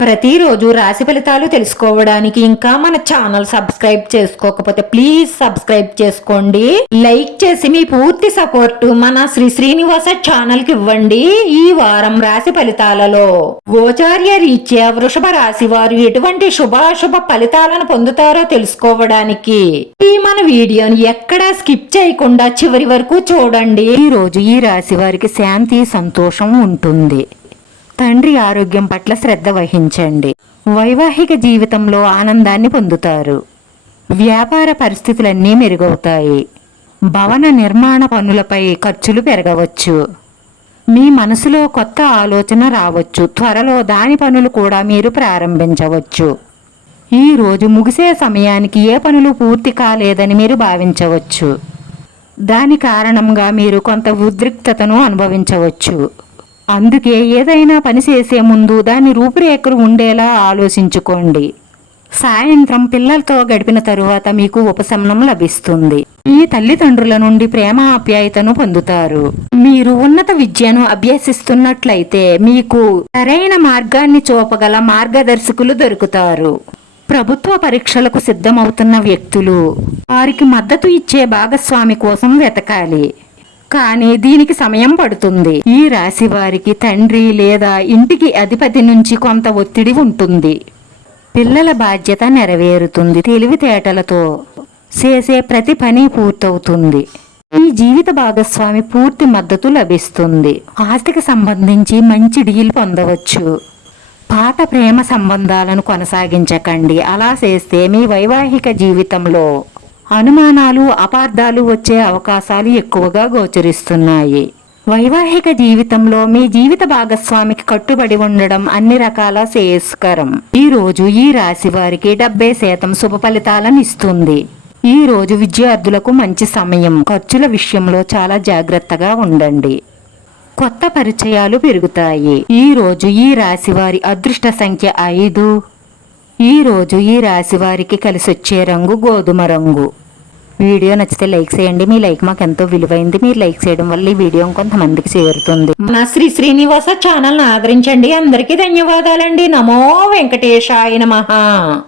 ప్రతిరోజు రాశి ఫలితాలు తెలుసుకోవడానికి ఇంకా మన ఛానల్ సబ్స్క్రైబ్ చేసుకోకపోతే ప్లీజ్ సబ్స్క్రైబ్ చేసుకోండి. లైక్ చేసి మీ పూర్తి సపోర్ట్ మన శ్రీ శ్రీనివాస ఛానల్కి ఇవ్వండి ఈ వారం రాశి ఫలితాలలో. గోచార్య రీత్యా వృషభ రాశి వారు ఎటువంటి శుభాశుభ ఫలితాలను పొందుతారో తెలుసుకోవడానికి ఈ మన వీడియోని ఎక్కడా స్కిప్ చేయకుండా చివరి వరకు చూడండి. ఈ రోజు ఈ రాశి వారికి శాంతి సంతోషం ఉంటుంది. తండ్రి ఆరోగ్యం పట్ల శ్రద్ధ వహించండి. వైవాహిక జీవితంలో ఆనందాన్ని పొందుతారు. వ్యాపార పరిస్థితులన్నీ మెరుగవుతాయి. భవన నిర్మాణ పనులపై ఖర్చులు పెరగవచ్చు. మీ మనసులో కొత్త ఆలోచన రావచ్చు. త్వరలో దాని పనులు కూడా మీరు ప్రారంభించవచ్చు. ఈ రోజు ముగిసే సమయానికి ఏ పనులు పూర్తి కాలేదని మీరు భావించవచ్చు. దాని కారణంగా మీరు కొంత ఉద్రిక్తతను అనుభవించవచ్చు. అందుకే ఏదైనా పని చేసే ముందు దాని రూపురేఖలు ఉండేలా ఆలోచించుకోండి. సాయంత్రం పిల్లలతో గడిపిన తరువాత మీకు ఉపశమనం లభిస్తుంది. ఈ తల్లిదండ్రుల నుండి ప్రేమ ఆప్యాయతను పొందుతారు. మీరు ఉన్నత విద్యను అభ్యసిస్తున్నట్లయితే మీకు సరైన మార్గాన్ని చూపగల మార్గదర్శకులు దొరుకుతారు. ప్రభుత్వ పరీక్షలకు సిద్ధమవుతున్న వ్యక్తులు వారికి మద్దతు ఇచ్చే భాగస్వామి కోసం వెతకాలి. కానీ దీనికి సమయం పడుతుంది. ఈ రాశి వారికి తండ్రి లేదా ఇంటికి అధిపతి నుంచి కొంత ఒత్తిడి ఉంటుంది. పిల్లల బాధ్యత నెరవేరుతుంది తెలివితేటలతో చేసే ప్రతి పని పూర్తవుతుంది. ఈ జీవిత భాగస్వామి పూర్తి మద్దతు లభిస్తుంది. ఆస్తికి సంబంధించి మంచి డీల్ పొందవచ్చు. పాత ప్రేమ సంబంధాలను కొనసాగించకండి. అలా చేస్తే మీ వైవాహిక జీవితంలో అనుమానాలు అపార్థాలు వచ్చే అవకాశాలు ఎక్కువగా గోచరిస్తున్నాయి. వైవాహిక జీవితంలో మీ జీవిత భాగస్వామికి కట్టుబడి ఉండడం అన్ని రకాల శ్రేయస్కరం. ఈ రోజు ఈ రాశి వారికి డెబ్బై శాతం శుభ ఫలితాలను ఇస్తుంది. ఈ రోజు విద్యార్థులకు మంచి సమయం. ఖర్చుల విషయంలో చాలా జాగ్రత్తగా ఉండండి. కొత్త పరిచయాలు పెరుగుతాయి. ఈ రోజు ఈ రాశి వారి అదృష్ట సంఖ్య ఐదు ఈ రోజు ఈ రాశి వారికి కలిసొచ్చే రంగు గోధుమ రంగు. వీడియో నచ్చితే లైక్ చేయండి. మీ లైక్ మాకు ఎంతో విలువైంది. మీరు లైక్ చేయడం వల్ల ఈ వీడియో కొంతమందికి చేరుతుంది. మన శ్రీ శ్రీనివాస ఛానల్ ఆదరించండి. అందరికీ ధన్యవాదాలండి. నమో వెంకటేశాయ మహా